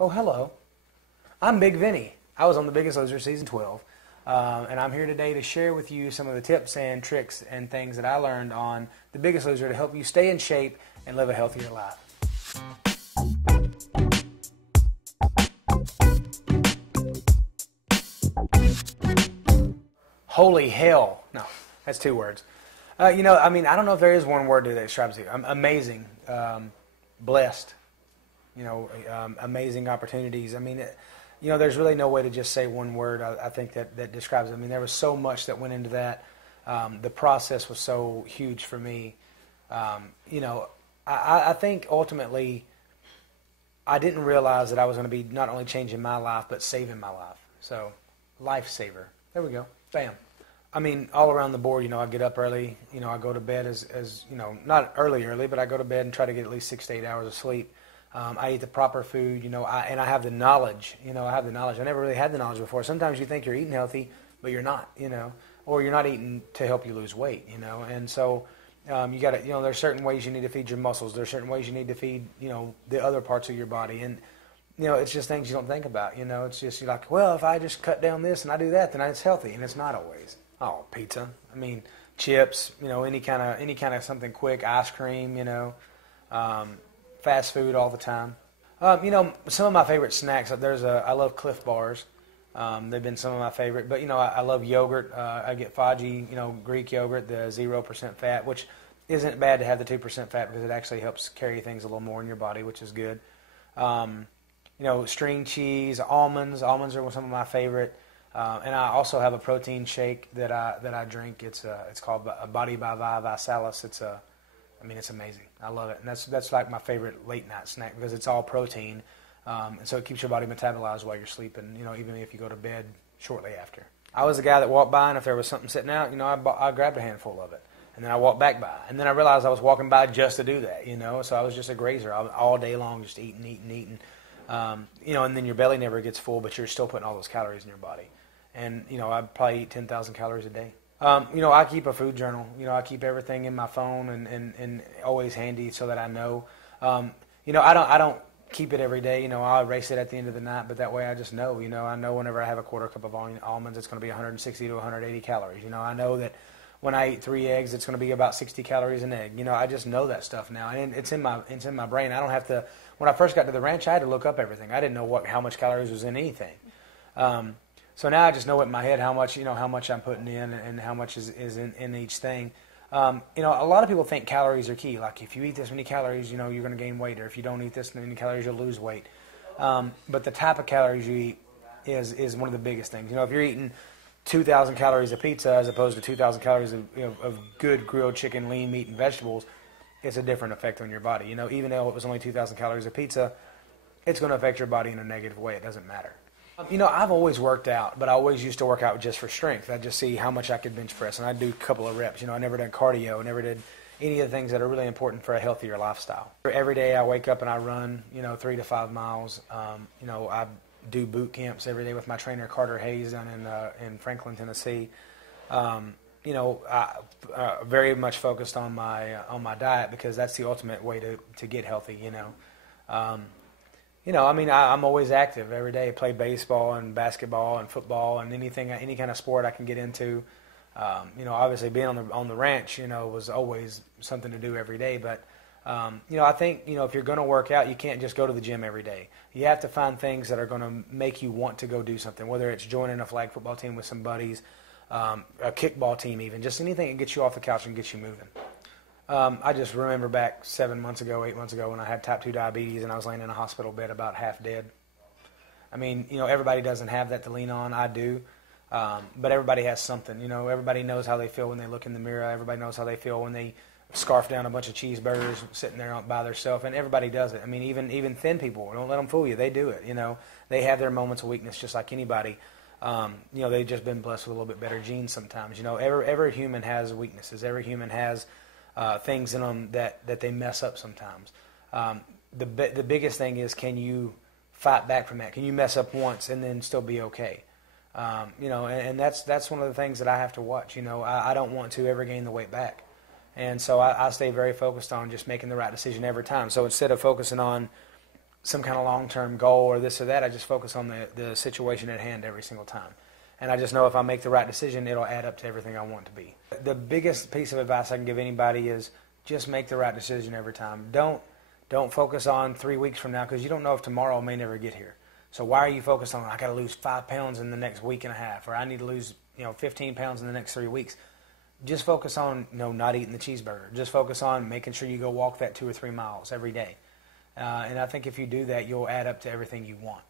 Oh, hello. I'm Big Vinny. I was on The Biggest Loser Season 12, and I'm here today to share with you some of the tips and tricks and things that I learned on The Biggest Loser to help you stay in shape and live a healthier life. Holy hell. No, that's two words. I don't know if there is one word that describes it. Amazing, blessed, amazing opportunities. There's really no way to just say one word, I think, that describes it. There was so much that went into that. The process was so huge for me. I think ultimately I didn't realize that I was going to be not only changing my life, but saving my life. So, lifesaver. There we go. Bam. All around the board, I get up early. I go to bed as not early, but I go to bed and try to get at least 6 to 8 hours of sleep. I eat the proper food, and I have the knowledge. I never really had the knowledge before. Sometimes you think you're eating healthy, but you're not, or you're not eating to help you lose weight, And so you got to, there's certain ways you need to feed your muscles. There's certain ways you need to feed, the other parts of your body. And, it's just things you don't think about. It's just you're like, well, if I just cut down this and I do that, then it's healthy, and it's not always. Oh, pizza. Chips. Any kind of something quick. Ice cream. Fast food all the time. Some of my favorite snacks. I love Cliff Bars. They've been some of my favorite. But I love yogurt. I get Fudgy. Greek yogurt, the 0% fat, which isn't bad to have the 2% fat because it actually helps carry things a little more in your body, which is good. String cheese, almonds. Almonds are some of my favorite. And I also have a protein shake that I drink. It's called Body by Visalis. It's amazing. I love it, and that's like my favorite late night snack because it's all protein, and so it keeps your body metabolized while you're sleeping. Even if you go to bed shortly after. I was the guy that walked by, and if there was something sitting out, I grabbed a handful of it, and then I walked back by, and then I realized I was walking by just to do that. So I was just a grazer all day long, just eating. And then your belly never gets full, but you're still putting all those calories in your body. And, I probably eat 10,000 calories a day. I keep a food journal. I keep everything in my phone and always handy so that I know. I don't keep it every day. I'll erase it at the end of the night, but that way I just know. I know whenever I have a quarter cup of almonds, it's going to be 160 to 180 calories. I know that when I eat 3 eggs, it's going to be about 60 calories an egg. I just know that stuff now, and it's in my brain. I don't have to. When I first got to the ranch, I had to look up everything. I didn't know how much calories was in anything. So now I just know in my head how much I'm putting in and how much is in each thing. A lot of people think calories are key. Like if you eat this many calories, you're going to gain weight, or if you don't eat this many calories, you'll lose weight. But the type of calories you eat is one of the biggest things. If you're eating 2,000 calories of pizza as opposed to 2,000 calories of good grilled chicken, lean meat, and vegetables, it's a different effect on your body. Even though it was only 2,000 calories of pizza, it's going to affect your body in a negative way. It doesn't matter. I've always worked out, but I always used to work out just for strength. I'd just see how much I could bench press, and I'd do a couple of reps. I never done cardio. I never did any of the things that are really important for a healthier lifestyle. Every day I wake up and I run, 3 to 5 miles. I do boot camps every day with my trainer, Carter Hayes, down in Franklin, Tennessee. I very much focused on my diet because that's the ultimate way to get healthy, I'm always active every day. I play baseball and basketball and football and any kind of sport I can get into. Obviously being on the ranch, was always something to do every day. But, I think, if you're going to work out, you can't just go to the gym every day. You have to find things that are going to make you want to go do something, whether it's joining a flag football team with some buddies, a kickball team even, just anything that gets you off the couch and gets you moving. I just remember back 8 months ago, when I had type 2 diabetes and I was laying in a hospital bed about half dead. Everybody doesn't have that to lean on. I do. But everybody has something. Everybody knows how they feel when they look in the mirror. Everybody knows how they feel when they scarf down a bunch of cheeseburgers sitting there by themselves. And everybody does it. Even thin people, don't let them fool you. They do it. They have their moments of weakness just like anybody. They've just been blessed with a little bit better genes sometimes. Every human has weaknesses. Every human has things in them that they mess up sometimes. The biggest thing is, can you fight back from that? Can you mess up once and then still be okay? And that's one of the things that I have to watch. I don't want to ever gain the weight back. And so I stay very focused on just making the right decision every time. So instead of focusing on some kind of long-term goal or this or that. I just focus on the situation at hand every single time. And I just know if I make the right decision, it'll add up to everything I want it to be. The biggest piece of advice I can give anybody is just make the right decision every time. Don't focus on 3 weeks from now, because you don't know if tomorrow may never get here. So why are you focused on, I got to lose 5 pounds in the next week and a half, or I need to lose 15 pounds in the next 3 weeks? Just focus on not eating the cheeseburger. Just focus on making sure you go walk that 2 or 3 miles every day. And I think if you do that, you'll add up to everything you want.